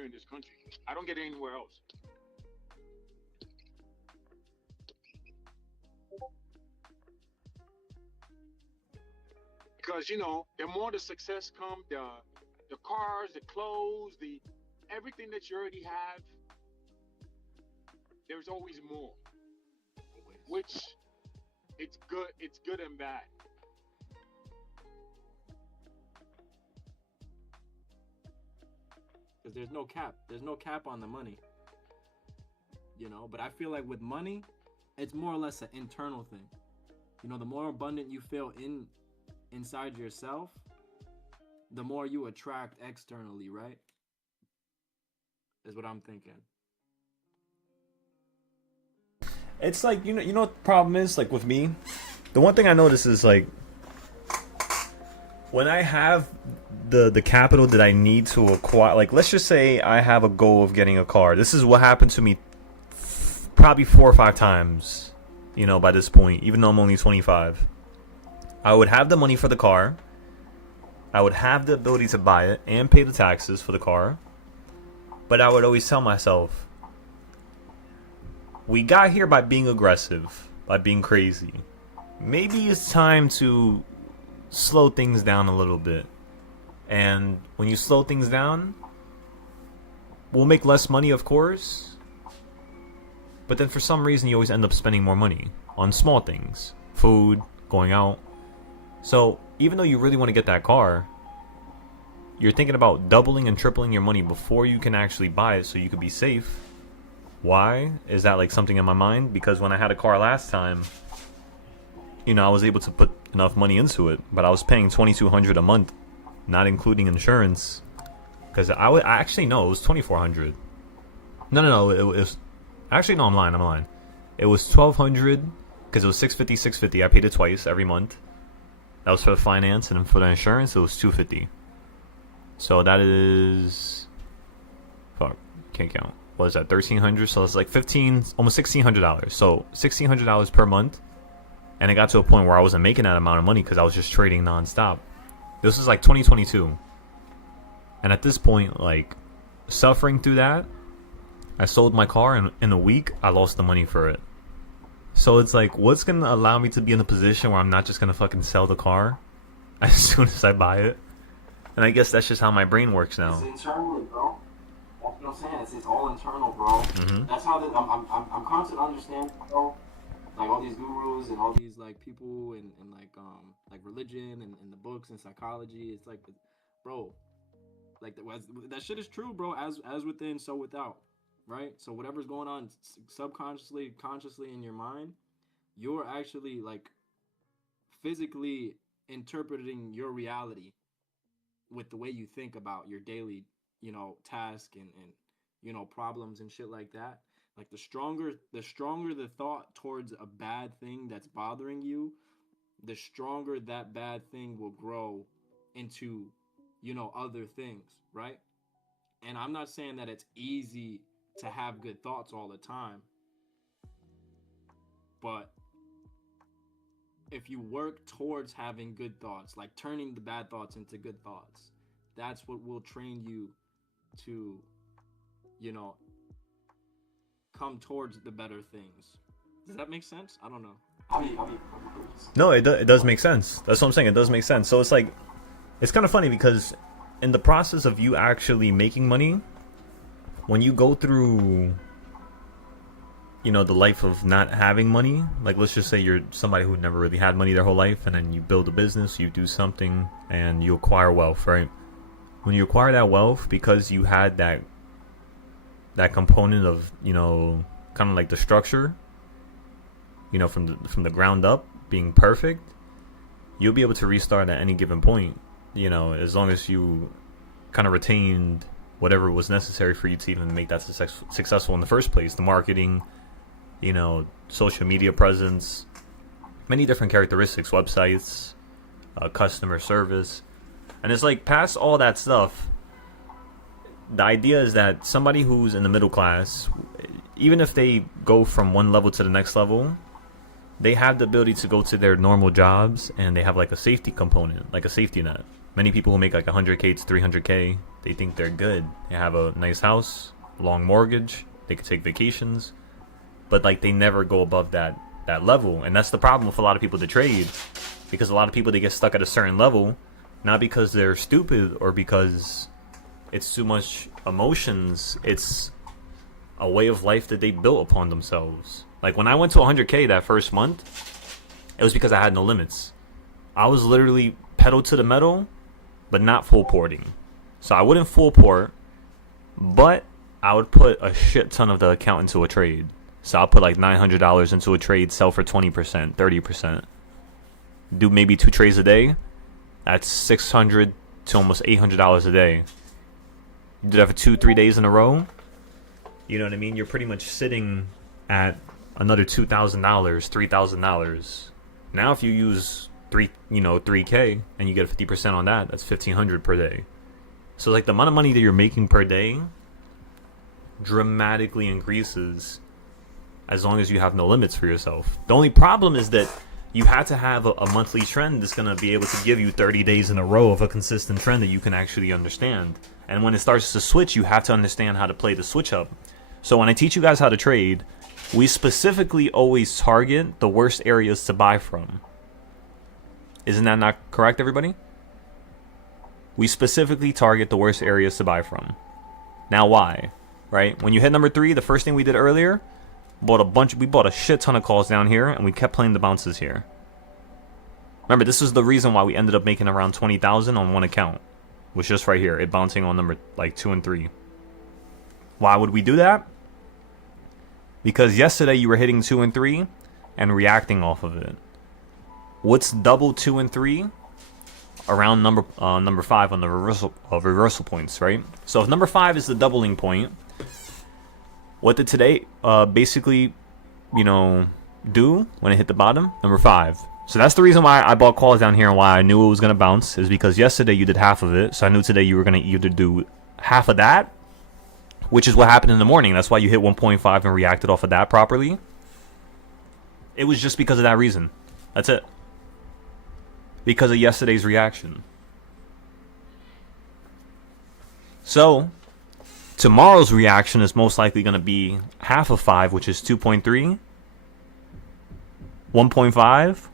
here in this country. I don't get it anywhere else. Because the more the success come, the cars, the clothes, the everything that you already have, there's always more. Which it's good. It's good and bad. Because there's no cap on the money, but I feel like with money, it's more or less an internal thing. The more abundant you feel inside yourself, the more you attract externally, right? Is what I'm thinking. It's like, you know what the problem is, like, with me? The one thing I notice is, like, when I have the capital that I need to acquire, like, let's just say I have a goal of getting a car. This is what happened to me probably 4 or 5 times, by this point, even though I'm only 25. I would have the money for the car. I would have the ability to buy it and pay the taxes for the car. But I would always tell myself, we got here by being aggressive, by being crazy. Maybe it's time to slow things down a little bit. And when you slow things down, we'll make less money, of course. But then for some reason, you always end up spending more money on small things. Food, going out. So even though you really want to get that car, you're thinking about doubling and tripling your money before you can actually buy it so you could be safe. Why? Is that like something in my mind? Because when I had a car last time, I was able to put enough money into it, but I was paying $2,200 a month, not including insurance. Because I actually, no, it was $2,400. No, it was actually, no, I'm lying. It was $1,200 because it was $650. I paid it twice every month. That was for the finance, and then for the insurance, it was $250. So that is, fuck, can't count. What is that? $1,300. So it's like almost $1,600. So $1,600 per month. And it got to a point where I wasn't making that amount of money because I was just trading nonstop. This was like 2022. And at this point, like, suffering through that, I sold my car, and in a week, I lost the money for it. So it's like, what's going to allow me to be in a position where I'm not just going to fucking sell the car as soon as I buy it? And I guess that's just how my brain works now. It's internally, bro. That's what I'm saying. It's all internal, bro. Mm-hmm. That's how I'm constantly understanding, bro. Like all these gurus and all these like people and like religion and the books and psychology. It's like, bro, like that shit is true, bro. As within, so without, right? So whatever's going on subconsciously, consciously in your mind, you're actually like physically interpreting your reality with the way you think about your daily, task and problems and shit like that. Like the stronger the thought towards a bad thing that's bothering you, the stronger that bad thing will grow into, other things, right? And I'm not saying that it's easy to have good thoughts all the time, but if you work towards having good thoughts, like turning the bad thoughts into good thoughts, that's what will train you to, come towards the better things. Does that make sense? I don't know. No, it does make sense. That's what I'm saying. It does make sense. So it's like, it's kind of funny because in the process of you actually making money, when you go through, the life of not having money, like let's just say you're somebody who never really had money their whole life, and then you build a business, you do something, and you acquire wealth, right? When you acquire that wealth, because you had that component of, kind of like the structure, from the ground up being perfect, you'll be able to restart at any given point, as long as you kind of retained whatever was necessary for you to even make that successful in the first place. The marketing, social media presence, many different characteristics, websites, customer service. And it's like, past all that stuff, the idea is that somebody who's in the middle class, even if they go from one level to the next level, they have the ability to go to their normal jobs, and they have like a safety component, like a safety net. Many people who make like 100K to 300K, They think they're good. They have a nice house, long mortgage. They can take vacations, but like they never go above that level, and that's the problem with a lot of people that trade, because a lot of people, they get stuck at a certain level, not because they're stupid or because it's too much emotions. It's a way of life that they built upon themselves. Like when I went to 100K that first month, it was because I had no limits. I was literally pedal to the metal, but not full porting. So I wouldn't full port, but I would put a shit ton of the account into a trade. So I'll put like $900 into a trade, sell for 20%, 30%. Do maybe 2 trades a day. That's $600 to almost $800 a day. You do that for 2-3 days in a row. You know what I mean? You're pretty much sitting at another $2,000, $3,000. Now if you use 3K and you get 50% on that, that's $1,500 per day. So like the amount of money that you're making per day dramatically increases as long as you have no limits for yourself. The only problem is that you have to have a monthly trend that's going to be able to give you 30 days in a row of a consistent trend that you can actually understand. And when it starts to switch, you have to understand how to play the switch up. So when I teach you guys how to trade, we specifically always target the worst areas to buy from. Isn't that not correct, everybody? We specifically target the worst areas to buy from. Now why? Right? When you hit number 3, the first thing we did earlier, we bought a shit ton of calls down here, and we kept playing the bounces here. Remember, this is the reason why we ended up making around 20,000 on one account. Was just right here, it bouncing on number like 2 and 3. Why would we do that? Because yesterday you were hitting 2 and 3 and reacting off of it. What's double 2 and 3? Around number 5 on the reversal points, right? So if number 5 is the doubling point, what did today basically, do when it hit the bottom? Number 5. So that's the reason why I bought calls down here and why I knew it was going to bounce, is because yesterday you did half of it. So I knew today you were going to either do half of that, which is what happened in the morning. That's why you hit 1.5 and reacted off of that properly. It was just because of that reason. That's it. Because of yesterday's reaction. So tomorrow's reaction is most likely going to be half of 5, which is 2.3, 1.5,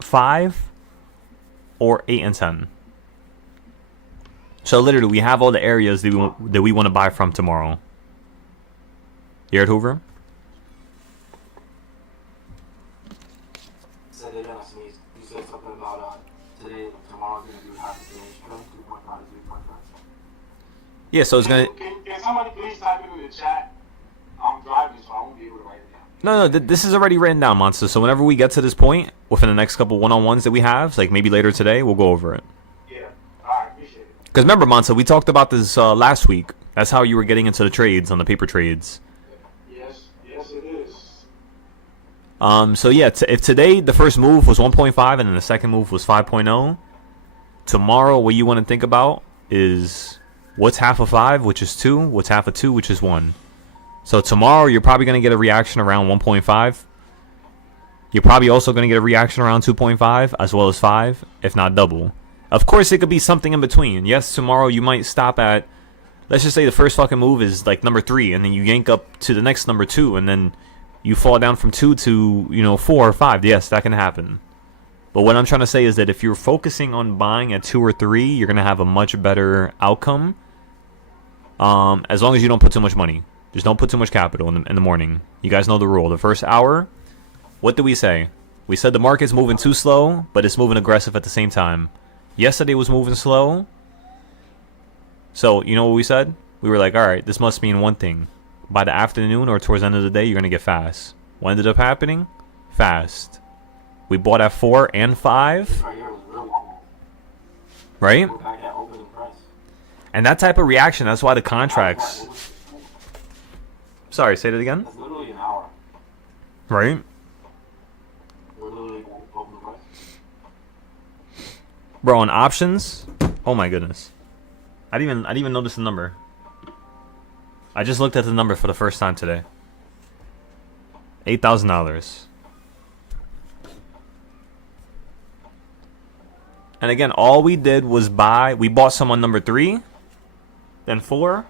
5, or 8 and 10. So literally, we have all the areas that we want to buy from tomorrow. You heard Hoover? You said something about today, tomorrow, going to do half a today's trend, 2.5 to 3.5. Yeah, so it's going to... Can somebody please type it in the chat? I'm driving, so I won't be able to write it down. No, this is already written down, Monster. So whenever we get to this point, within the next couple one-on-ones that we have, like maybe later today, we'll go over it. Yeah, alright, appreciate it. Because remember, Monster, we talked about this last week. That's how you were getting into the trades, on the paper trades. Yes, it is. So yeah, if today the first move was 1.5 and then the second move was 5.0, tomorrow what you want to think about is what's half of 5, which is 2, what's half of 2, which is 1. So tomorrow you're probably going to get a reaction around 1.5. You're probably also going to get a reaction around 2.5 as well as 5, if not double. Of course, it could be something in between. Yes, tomorrow you might stop at, let's just say the first fucking move is like number 3, and then you yank up to the next number 2, and then you fall down from 2 to, 4 or 5. Yes, that can happen. But what I'm trying to say is that if you're focusing on buying at 2 or 3, you're going to have a much better outcome. As long as you don't put too much money. Just don't put too much capital in the morning. You guys know the rule. The first hour, what did we say? We said the market's moving too slow, but it's moving aggressive at the same time. Yesterday was moving slow. So, you know what we said? We were like, alright, this must mean one thing. By the afternoon or towards the end of the day, you're going to get fast. What ended up happening? Fast. We bought at 4 and 5. Right? And that type of reaction, that's why the contracts... Sorry, say that again? That's literally an hour. Right? Literally open price. Bro, on options? Oh my goodness. I didn't even notice the number. I just looked at the number for the first time today. $8,000. And again, all we did was we bought some on number 3. then 4,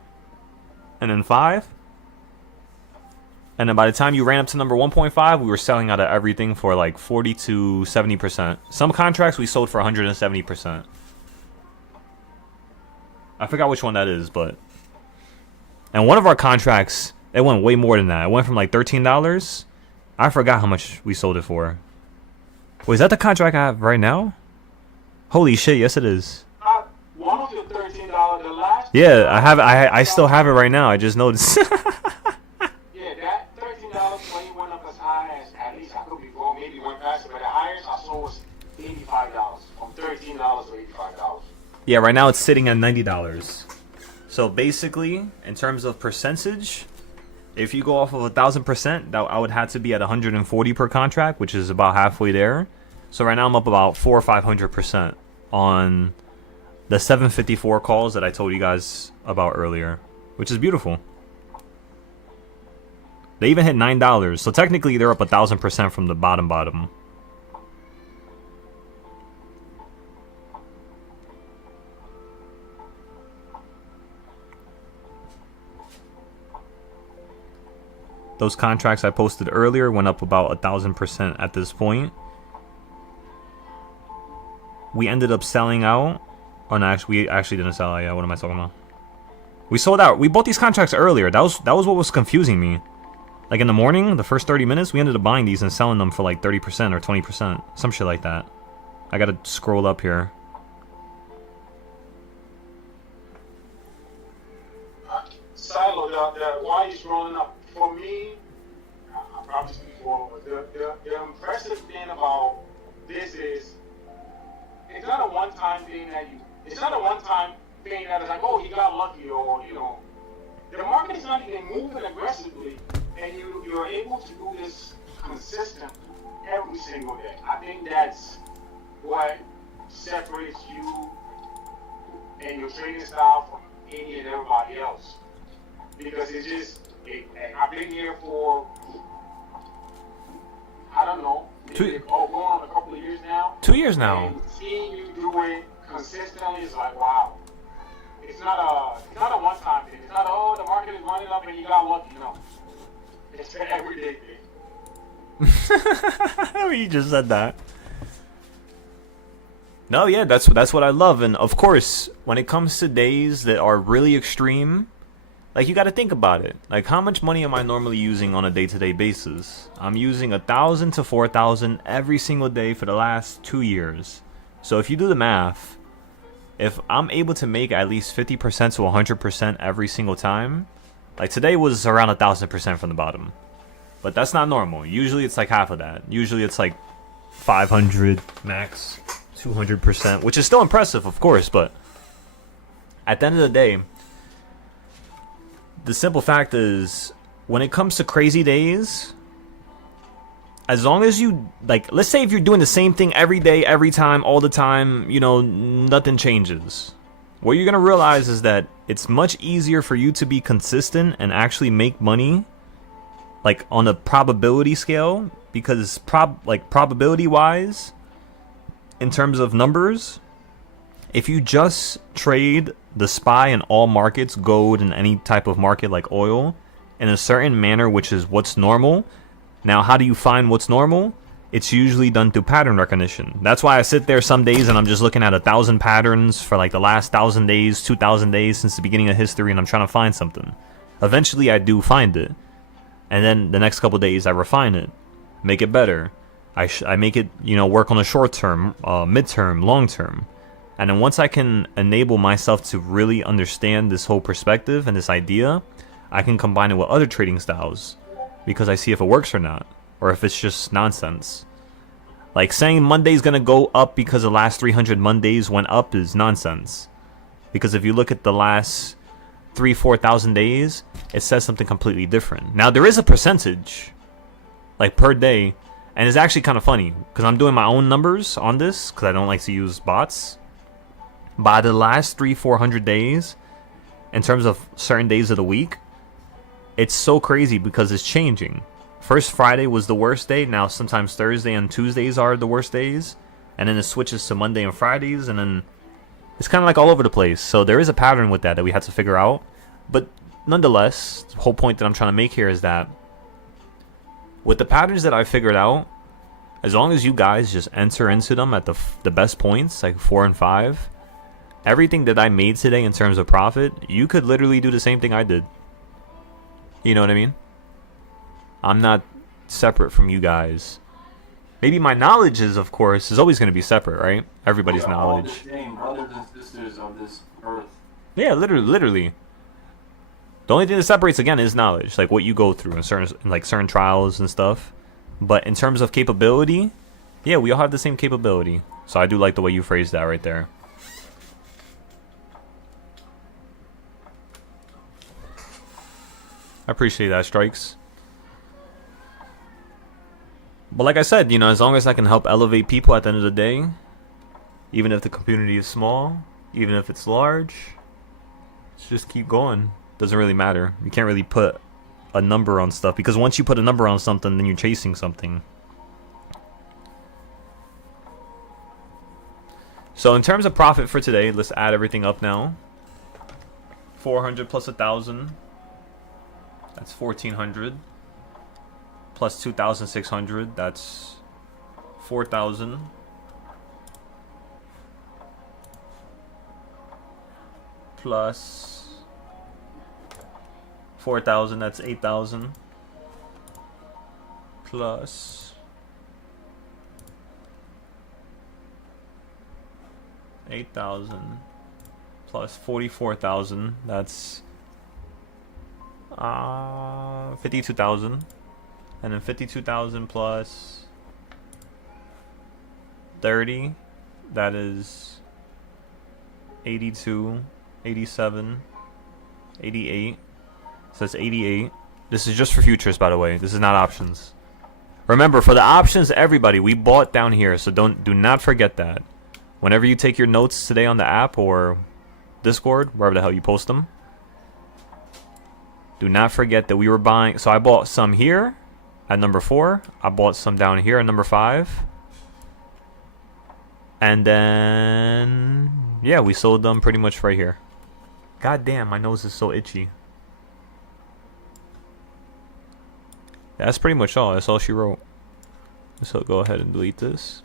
and then 5. And then by the time you ran up to number 1.5, we were selling out of everything for like 40 to 70%. Some contracts we sold for 170%. I forgot which one that is, but... And one of our contracts, it went way more than that. It went from like $13. I forgot how much we sold it for. Wait, is that the contract I have right now? Holy shit, yes it is. One of your $13, the last... Yeah, I still have it right now. I just noticed. Yeah, that $13 when you went up as high as, at least I could be wrong, maybe went past it, but the highest I saw was $85. From $13 to $85. Yeah, right now it's sitting at $90. So basically, in terms of percentage, if you go off of 1,000%, that I would have to be at 140 per contract, which is about halfway there. So right now I'm up about 400 or 500% on the 754 calls that I told you guys about earlier, which is beautiful. They even hit $9, so technically they're up 1,000% from the bottom. Those contracts I posted earlier went up about 1,000% at this point. We ended up selling out. Oh no, we actually didn't sell out. Yeah, what am I talking about? We sold out. We bought these contracts earlier. That was what was confusing me. Like in the morning, the first 30 minutes, we ended up buying these and selling them for like 30% or 20%, some shit like that. I gotta scroll up here. Silo, why is rolling up? For me, I probably speak for, but the impressive thing about this is it's not a one-time thing it's not a one-time thing that is like, oh, you got lucky, or, you know, the market is not even moving aggressively, and you're able to do this consistently every single day. I think that's what separates you and your trading style from any and everybody else. Because it's just, I've been here for, I don't know, going on a couple of years now. 2 years now. And seeing you do it consistently is like, wow. It's not a one-time thing. It's not, oh, the market is running up and you got lucky. No. It's an everyday thing. You just said that. No, yeah, that's what I love. And of course, when it comes to days that are really extreme, like, you got to think about it. Like, how much money am I normally using on a day-to-day basis? I'm using 1,000 to 4,000 every single day for the last 2 years. So if you do the math, if I'm able to make at least 50% to 100% every single time, like today was around 1,000% from the bottom. But that's not normal. Usually it's like half of that. Usually it's like 500 max, 200%, which is still impressive, of course, but at the end of the day, the simple fact is, when it comes to crazy days, as long as you, like, let's say if you're doing the same thing every day, every time, all the time, you know, nothing changes. What you're going to realize is that it's much easier for you to be consistent and actually make money, like, on a probability scale, because probability-wise, in terms of numbers, if you just trade the SPY in all markets, gold and any type of market like oil, in a certain manner, which is what's normal. Now, how do you find what's normal? It's usually done through pattern recognition. That's why I sit there some days and I'm just looking at 1,000 patterns for like the last 1,000 days, 2,000 days since the beginning of history, and I'm trying to find something. Eventually, I do find it. And then the next couple days, I refine it, make it better. I make it, you know, work on the short term, midterm, long term. And then once I can enable myself to really understand this whole perspective and this idea, I can combine it with other trading styles because I see if it works or not, or if it's just nonsense. Like saying Monday's going to go up because the last 300 Mondays went up is nonsense. Because if you look at the last 4,000 days, it says something completely different. Now, there is a percentage, like per day, and it's actually kind of funny because I'm doing my own numbers on this because I don't like to use bots. By the last 300-400 days, in terms of certain days of the week, it's so crazy because it's changing. First Friday was the worst day. Now sometimes Thursday and Tuesdays are the worst days. And then it switches to Monday and Fridays. And then It's kind of like all over the place. So there is a pattern with that we had to figure out. But nonetheless, the whole point that I'm trying to make here is that with the patterns that I figured out, as long as you guys just enter into them at the best points, like 4 and 5, everything that I made today in terms of profit, you could literally do the same thing I did. You know what I mean? I'm not separate from you guys. Maybe my knowledge is, of course, is always going to be separate, right? Everybody's knowledge. All the same brothers and sisters of this earth. Yeah, literally. The only thing that separates again is knowledge, like what you go through in certain trials and stuff. But in terms of capability, yeah, we all have the same capability. So I do like the way you phrased that right there. I appreciate that, Strikes. But like I said, you know, as long as I can help elevate people at the end of the day, even if the community is small, even if it's large, let's just keep going. Doesn't really matter. You can't really put a number on stuff, because once you put a number on something, then you're chasing something. So in terms of profit for today, let's add everything up now. 400 plus 1,000. That's 1,400. Plus 2,600. That's 4,000. Plus 4,000, that's 8,000. Plus 8,000 plus 44,000, that's 52,000. And then 52,000 plus 30, that is 82, 87, 88. So that's 88. This is just for futures, by the way. This is not options. Remember, for the options, everybody, we bought down here, so do not forget that. Whenever you take your notes today on the app or Discord, wherever the hell you post them, do not forget that we were buying. So I bought some here at number 4. I bought some down here at number 5. And then, yeah, we sold them pretty much right here. God damn, my nose is so itchy. That's pretty much all. That's all she wrote. So go ahead and delete this.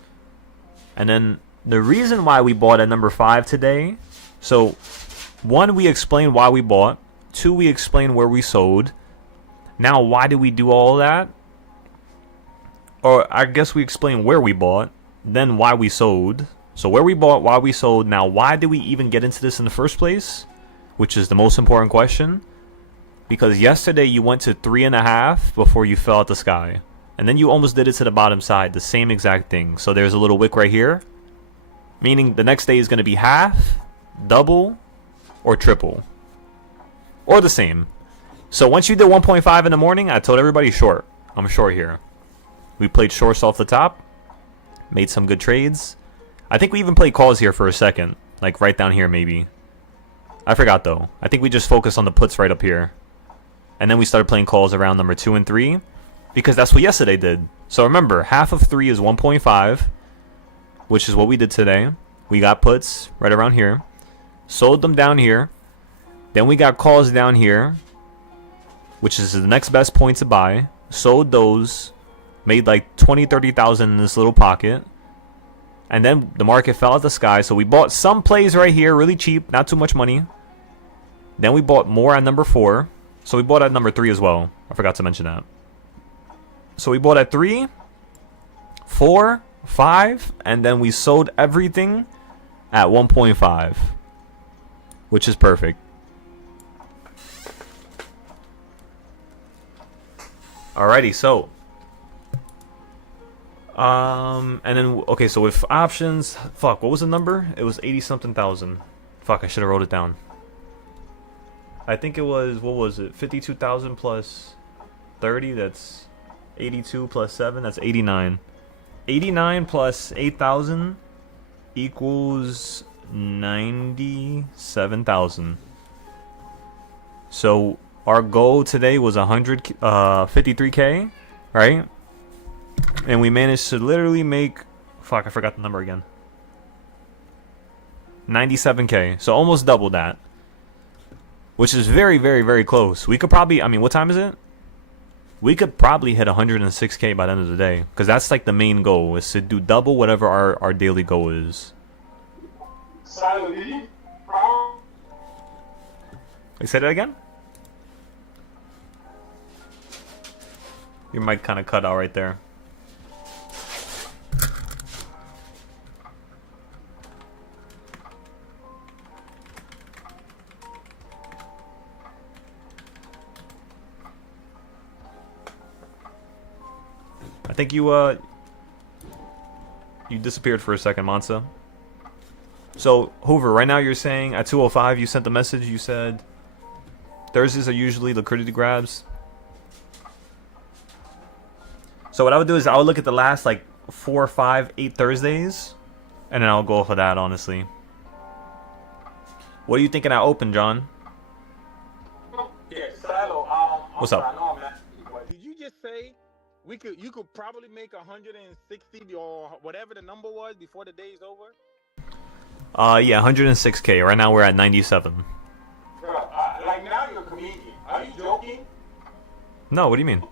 And then the reason why we bought at number 5 today. So 1, we explained why we bought. 2, we explained where we sold. Now, why did we do all that? Or I guess we explained where we bought, then why we sold. So where we bought, why we sold. Now, why did we even get into this in the first place? Which is the most important question. Because yesterday you went to 3.5 before you fell out the sky. And then you almost did it to the bottom side. The same exact thing. So there's a little wick right here. Meaning the next day is going to be half, double, or triple. Or the same. So once you did 1.5 in the morning, I told everybody short. I'm short here. We played shorts off the top. Made some good trades. I think we even played calls here for a second. Like right down here maybe. I forgot though. I think we just focused on the puts right up here. And then we started playing calls around number 2 and 3. Because that's what yesterday did. So remember, half of 3 is 1.5. Which is what we did today. We got puts right around here. Sold them down here. Then we got calls down here. Which is the next best point to buy. Sold those. Made like 20, 30,000 in this little pocket. And then the market fell out the sky. So we bought some plays right here. Really cheap. Not too much money. Then we bought more at number 4. So we bought at number 3 as well. I forgot to mention that. So we bought at 3, 4, 5, and then we sold everything at 1.5, which is perfect. Alrighty, so and then okay, so with options, fuck, what was the number? It was 80 something thousand. Fuck, I should have wrote it down. I think it was, what was it? 52,000 plus 30, that's 82 plus 7, that's 89. 89 plus 8,000 equals 97,000. So our goal today was 53K, right? And we managed to literally make, fuck, I forgot the number again. 97K. So almost double that. Which is very, very, very close. We could probably, I mean, what time is it? We could probably hit 106K by the end of the day. Because that's like the main goal, is to do double whatever our daily goal is. Silently, Wait, say that again? Your mic kind of cut out right there. I think you disappeared for a second, Mansa. So, Hoover, right now you're saying at 2:05 you sent the message, you said Thursdays are usually liquidity grabs. So what I would do is I would look at the last like 4, 5, 8 Thursdays, and then I'll go off of that, honestly. What are you thinking at open, John? Yeah, Silo, What's up? I know I'm asking you, but Did you just say you could probably make 160 or whatever the number was before the day's over? Yeah, 106K. Right now we're at 97. bro, like now you're a comedian. Are you joking? No, what do you mean?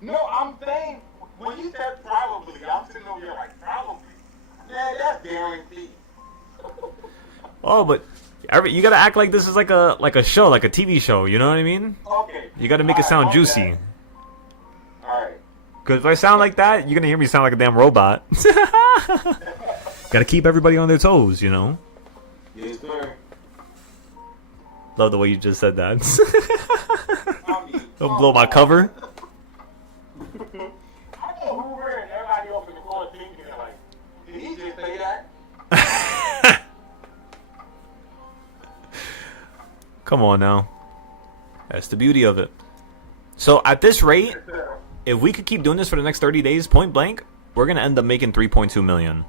No, I'm saying when you said probably, I'm sitting over here like probably. Man, that's guaranteed. Oh, but you gotta act like this is like a show, like a TV show. You know what I mean? Okay. You gotta make it sound juicy. Alright. Cause if I sound like that, you're gonna hear me sound like a damn robot. Gotta keep everybody on their toes, you know. Yes, sir. Love the way you just said that. Don't blow my cover. I know Hoover and everybody up in the corner thinking like, did he just say that? Come on now. That's the beauty of it. So at this rate, if we could keep doing this for the next 30 days, point blank, we're gonna end up making 3.2 million.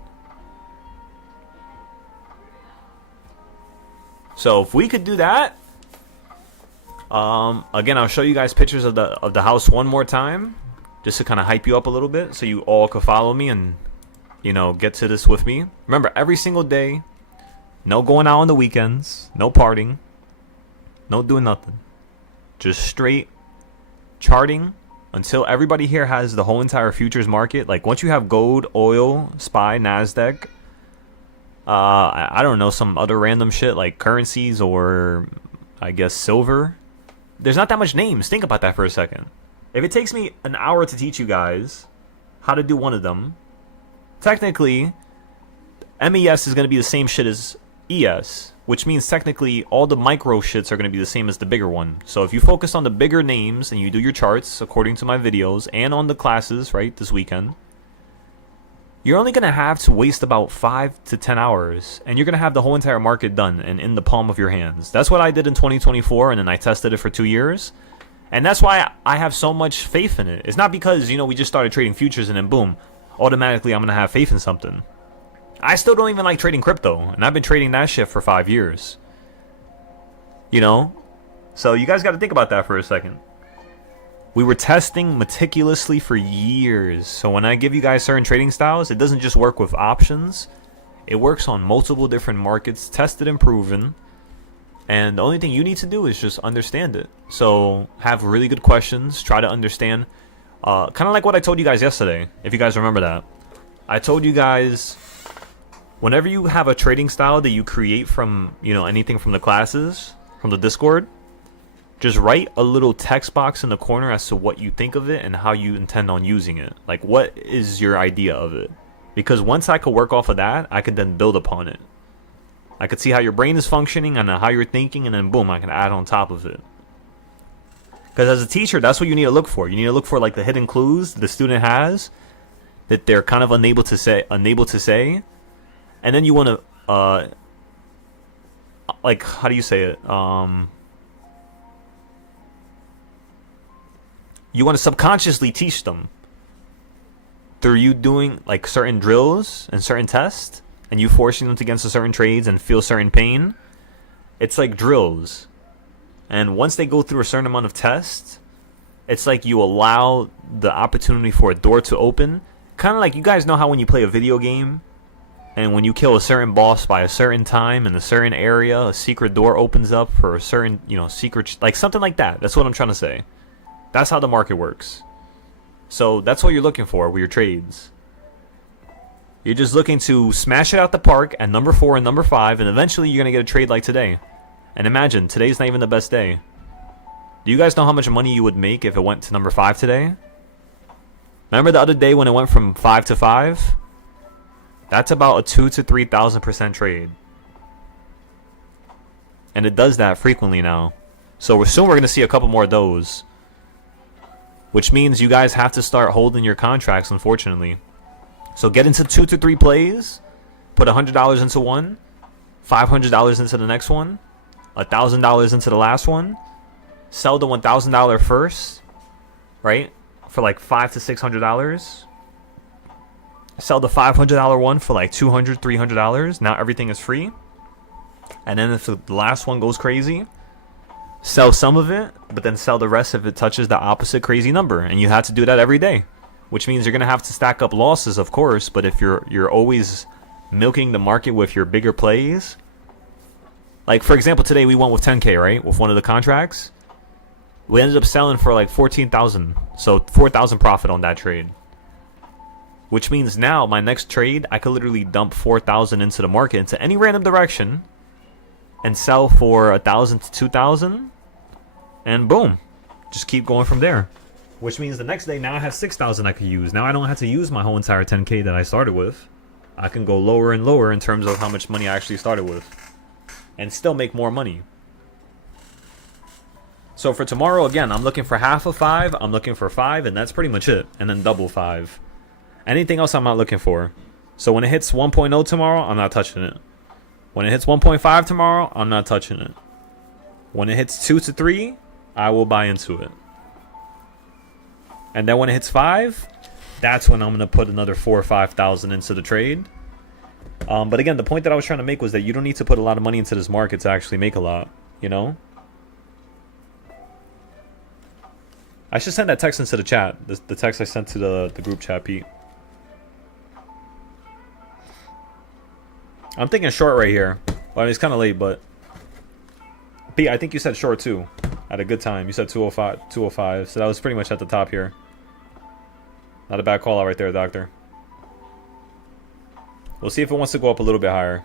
So if we could do that, again, I'll show you guys pictures of the house one more time, just to kind of hype you up a little bit, so you all could follow me and, you know, get to this with me. Remember, every single day, no going out on the weekends, no partying, no doing nothing, just straight charting until everybody here has the whole entire futures market. Like once you have gold, oil, SPY, NASDAQ, I don't know, some other random shit like currencies or I guess silver. There's not that much names. Think about that for a second. If it takes me an hour to teach you guys how to do one of them, technically MES is going to be the same shit as ES, which means technically all the micro shits are going to be the same as the bigger one. So if you focus on the bigger names and you do your charts according to my videos and on the classes, right, this weekend, you're only going to have to waste about 5 to 10 hours, and you're going to have the whole entire market done and in the palm of your hands. That's what I did in 2024, and then I tested it for 2 years. And that's why I have so much faith in it. It's not because, you know, we just started trading futures and then boom, automatically I'm going to have faith in something. I still don't even like trading crypto, and I've been trading that shit for 5 years. You know? So you guys got to think about that for a second. We were testing meticulously for years. So when I give you guys certain trading styles, it doesn't just work with options. It works on multiple different markets, tested and proven. And the only thing you need to do is just understand it. So have really good questions. Try to understand. Kind of like what I told you guys yesterday, if you guys remember that. I told you guys, whenever you have a trading style that you create from, you know, anything from the classes, from the Discord, just write a little text box in the corner as to what you think of it and how you intend on using it. Like, what is your idea of it? Because once I could work off of that, I could then build upon it. I could see how your brain is functioning and how you're thinking, and then boom, I can add on top of it. Because as a teacher, that's what you need to look for. You need to look for like the hidden clues the student has that they're kind of unable to say, and then you want to, like, how do you say it? You want to subconsciously teach them through you doing like certain drills and certain tests, and you forcing them to against certain trades and feel certain pain. It's like drills. And once they go through a certain amount of tests, it's like you allow the opportunity for a door to open. Kind of like, you guys know how when you play a video game And when you kill a certain boss by a certain time in a certain area, a secret door opens up for a certain, secret, like something like that. That's what I'm trying to say. That's how the market works. So that's what you're looking for with your trades. You're just looking to smash it out the park at number 4 and number 5, and eventually you're going to get a trade like today. And imagine, today's not even the best day. Do you guys know how much money you would make if it went to number 5 today? Remember the other day when it went from 5 to 5? That's about a 2,000 to 3,000% trade. And it does that frequently now. So soon we're going to see a couple more of those. Which means you guys have to start holding your contracts, unfortunately. So get into 2 to 3 plays. Put $100 into one. $500 into the next one. $1,000 into the last one. Sell the $1,000 first. Right? For like $500 to $600. Sell the $500 one for like $200, $300. Now everything is free. And then if the last one goes crazy, sell some of it, but then sell the rest if it touches the opposite crazy number. And you have to do that every day, which means you're gonna have to stack up losses, of course. But if you're always milking the market with your bigger plays, like for example, today we went with 10K, right, with one of the contracts. We ended up selling for like 14,000, so 4,000 profit on that trade. Which means now my next trade, I could literally dump 4,000 into the market into any random direction and sell for 1,000 to 2,000, and boom, just keep going from there. Which means the next day now I have 6,000 I could use. Now I don't have to use my whole entire 10K that I started with. I can go lower and lower in terms of how much money I actually started with, and still make more money. So for tomorrow, again, I'm looking for half of 5. I'm looking for 5, and that's pretty much it. And then double 5. Anything else I'm not looking for. So when it hits 1.0 tomorrow, I'm not touching it. When it hits 1.5 tomorrow, I'm not touching it. When it hits 2 to 3, I will buy into it. And then when it hits 5, that's when I'm going to put another 4,000 or 5,000 into the trade. But again, the point that I was trying to make was that you don't need to put a lot of money into this market to actually make a lot, you know? I should send that text into the chat. The text I sent to the group chat, Pete. I'm thinking short right here. Well, I mean, it's kind of late, but... Pete, I think you said short too. At a good time. You said 205, so that was pretty much at the top here. Not a bad call out right there, Doctor. We'll see if it wants to go up a little bit higher.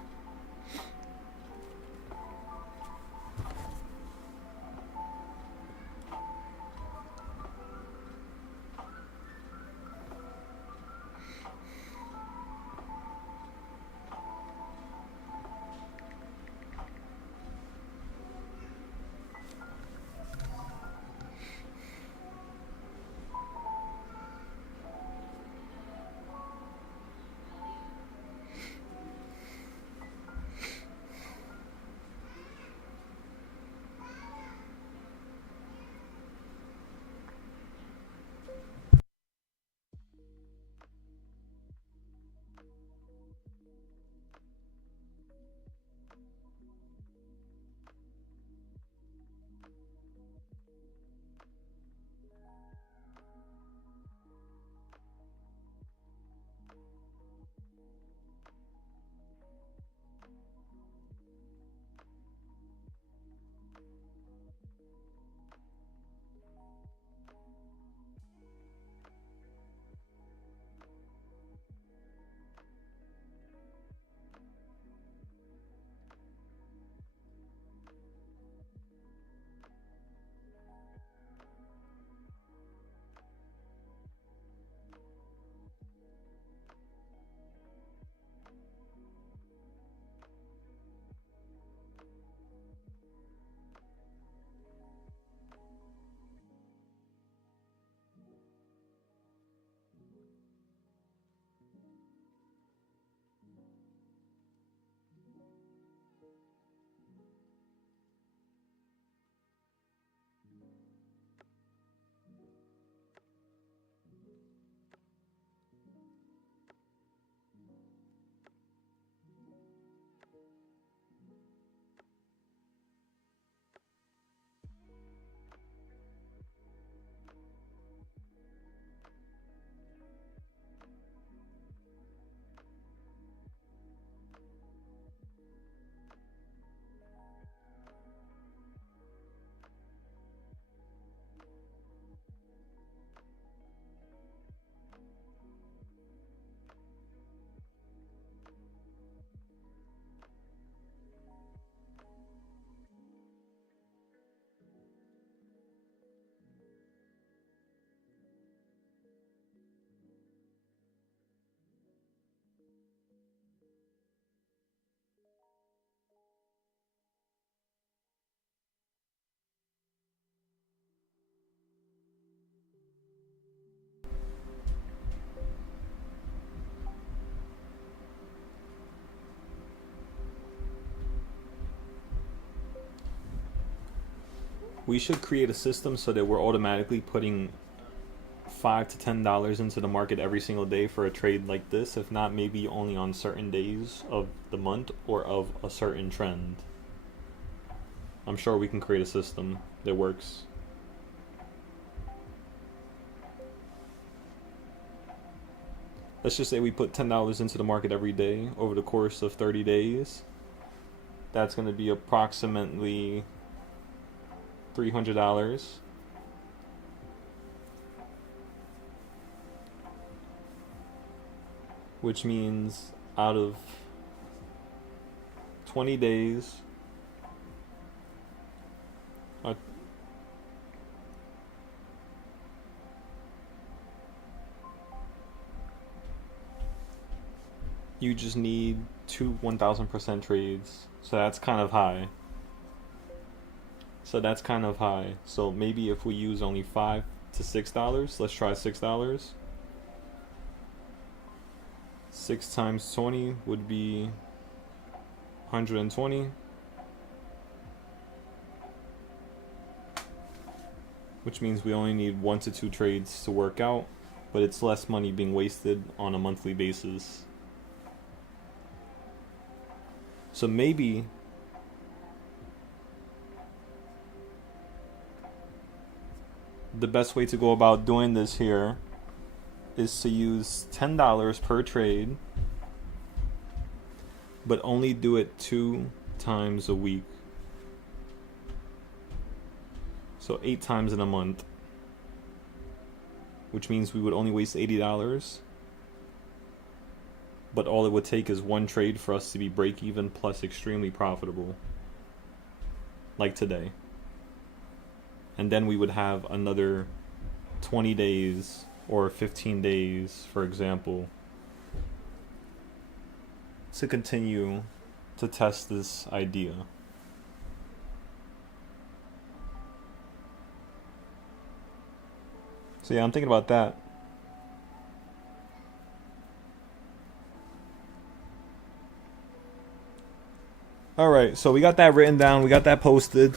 We should create a system so that we're automatically putting $5 to $10 into the market every single day for a trade like this. If not, maybe only on certain days of the month or of a certain trend. I'm sure we can create a system that works. Let's just say we put $10 into the market every day over the course of 30 days. That's going to be approximately $300. Which means out of 20 days, you just need two 1000% trades. So that's kind of high. So maybe if we use only $5 to $6, let's try $6. 6 times 20 would be 120. Which means we only need 1 to 2 trades to work out, but it's less money being wasted on a monthly basis. So maybe the best way to go about doing this here is to use $10 per trade, but only do it 2 times a week. So 8 times in a month, which means we would only waste $80. But all it would take is 1 trade for us to be break even plus extremely profitable, like today. And then we would have another 20 days or 15 days, for example, to continue to test this idea. So yeah, I'm thinking about that. Alright, so we got that written down, we got that posted.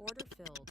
Order filled.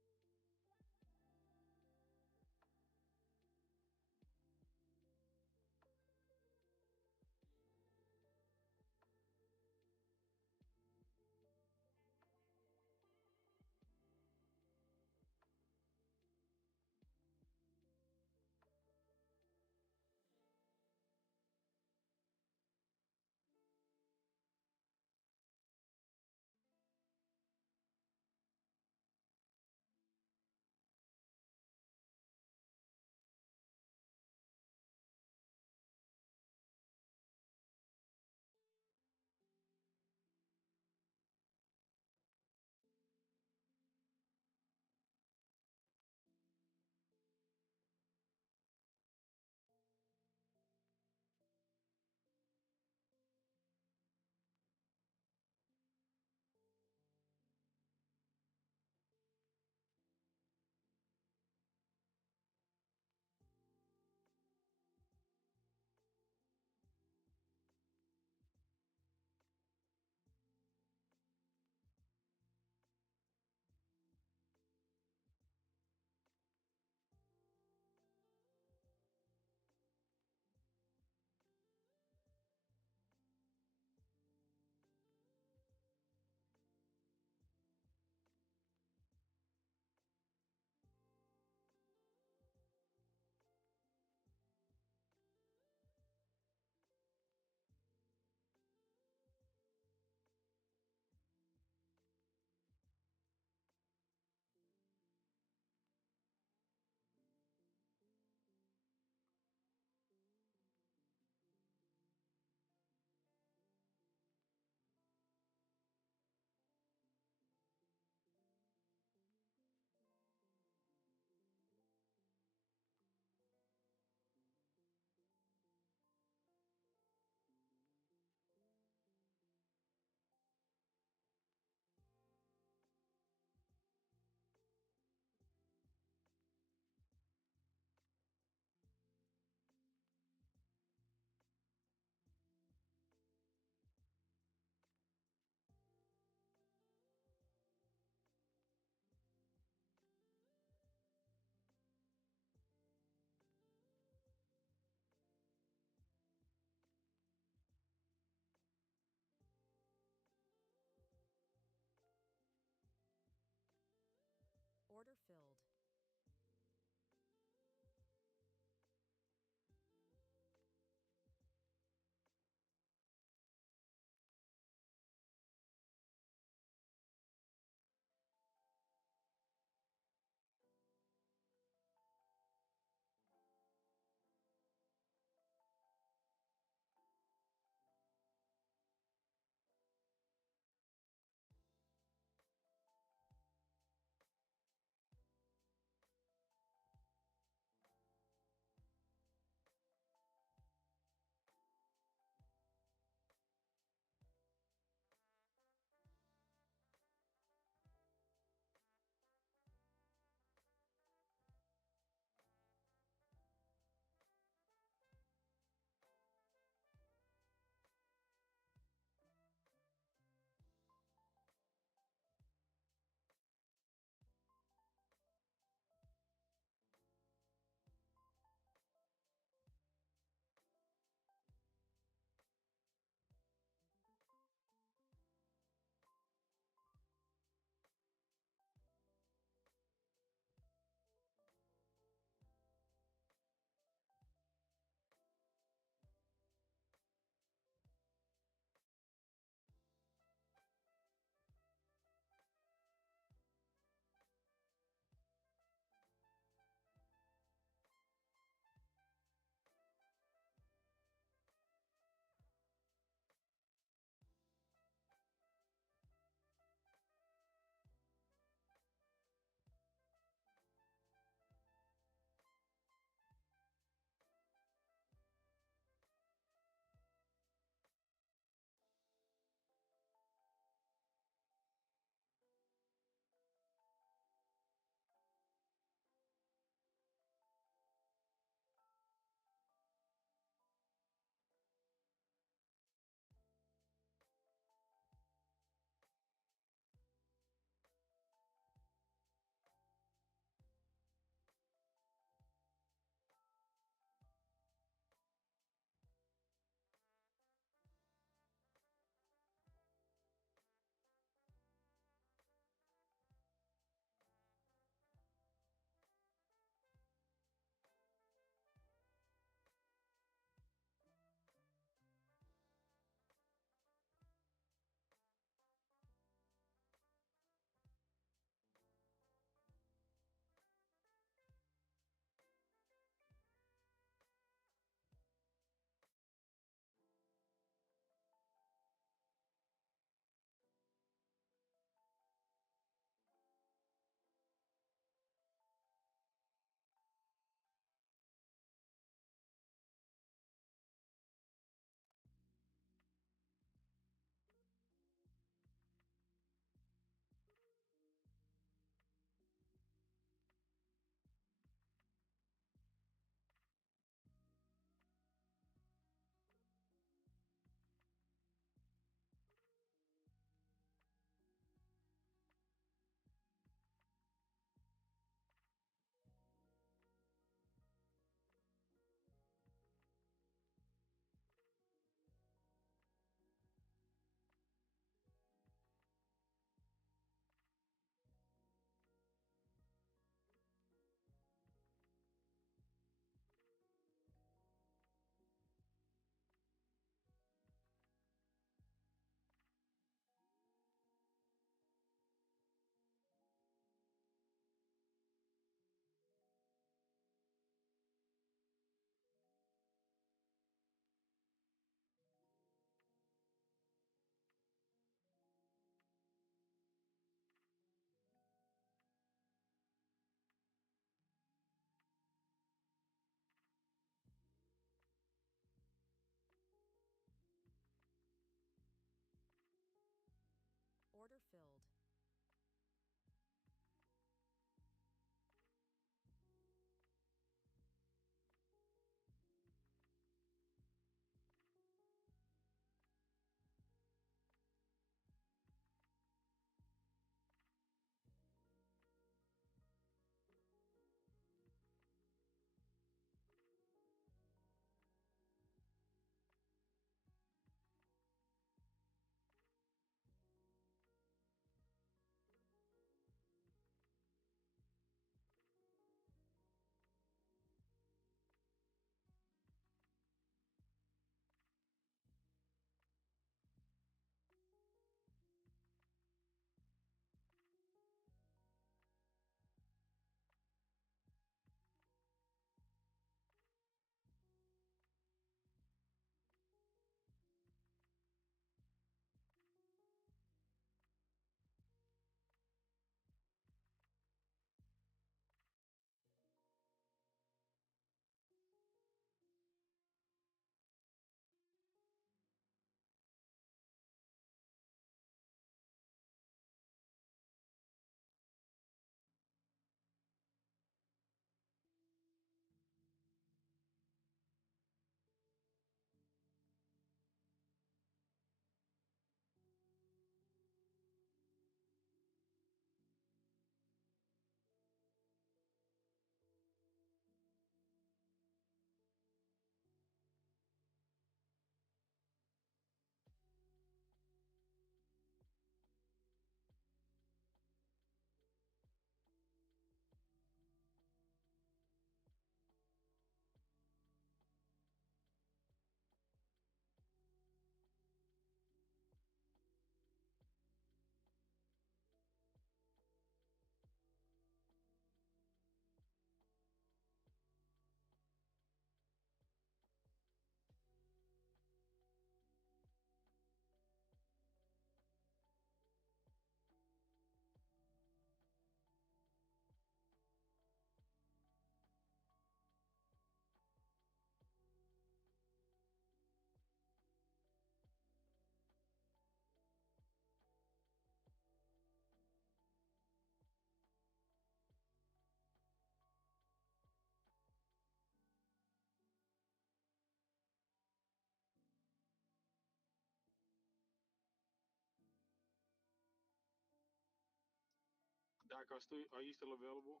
Eric, are you still available?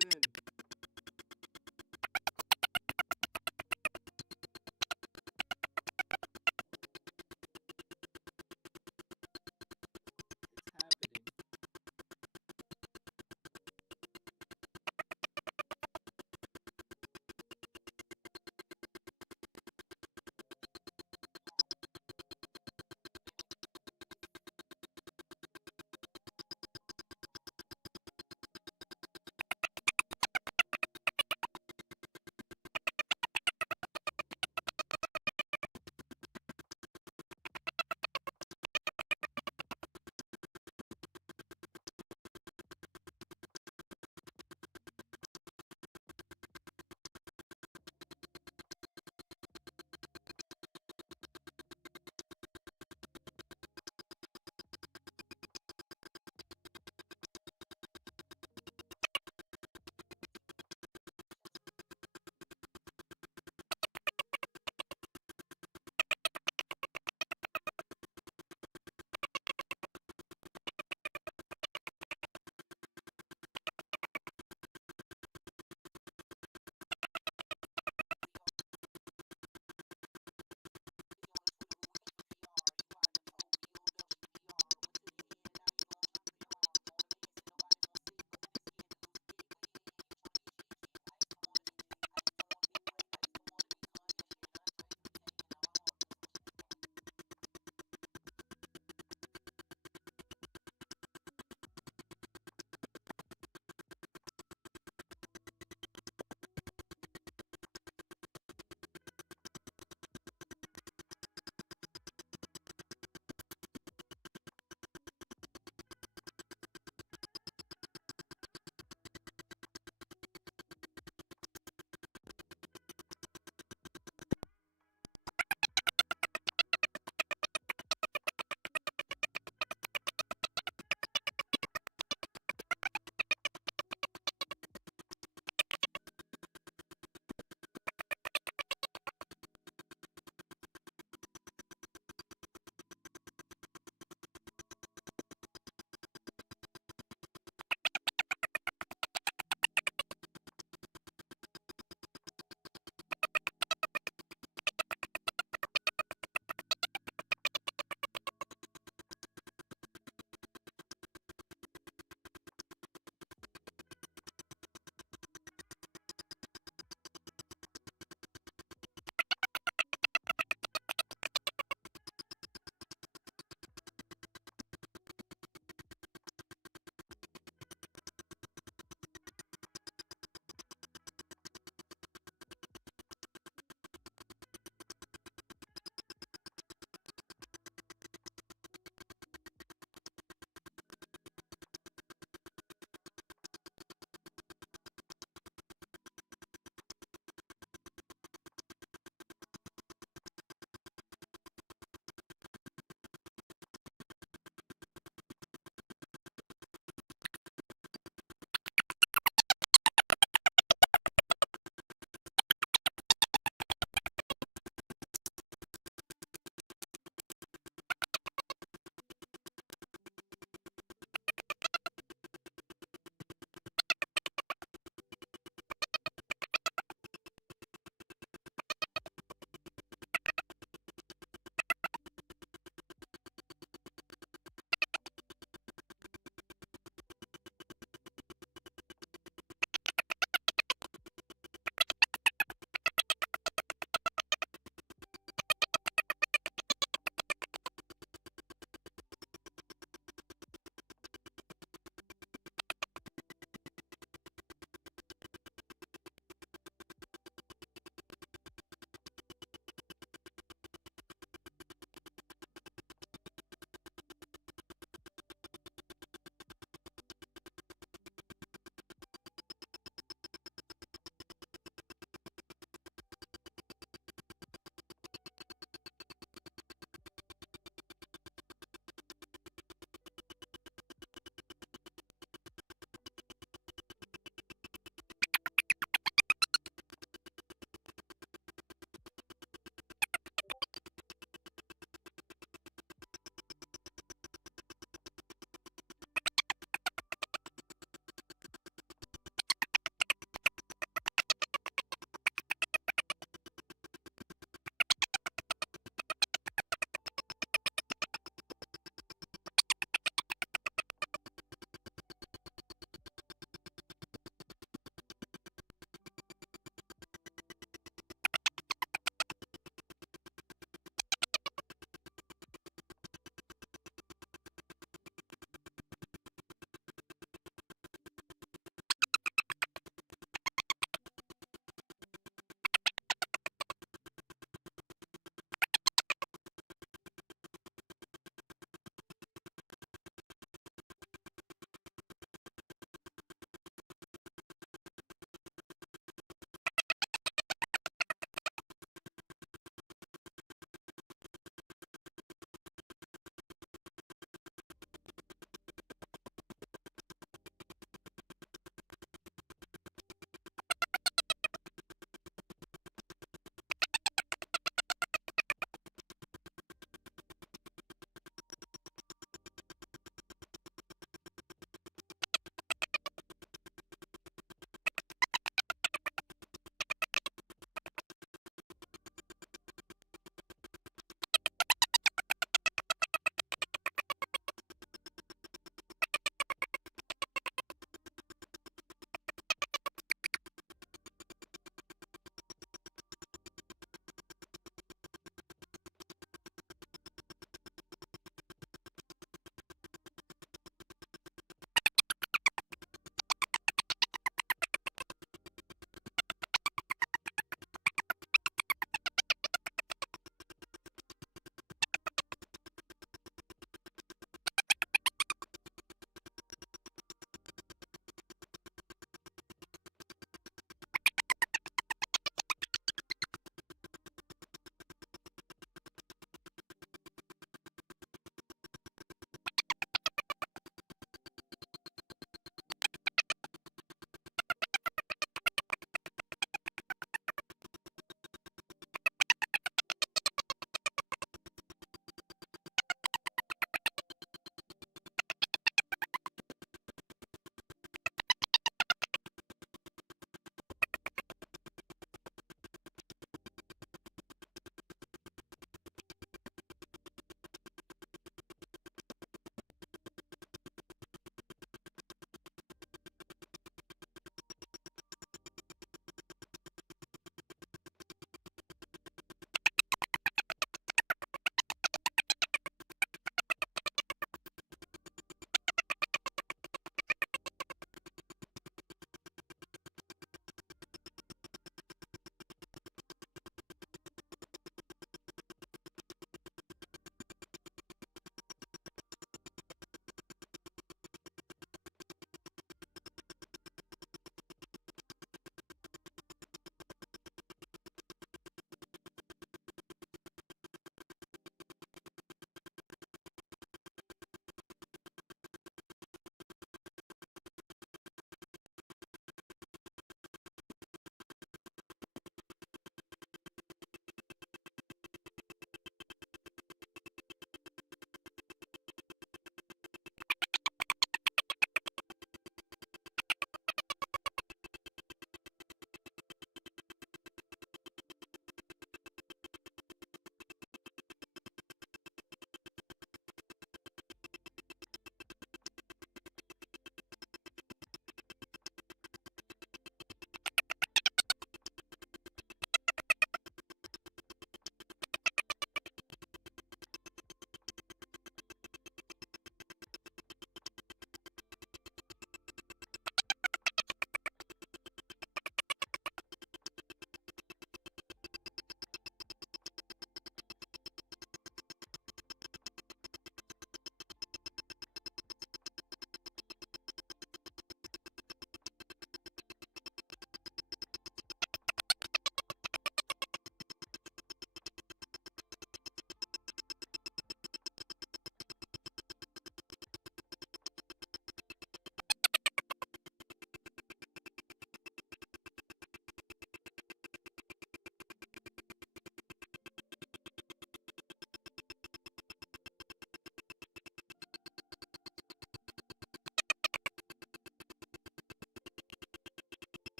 let in.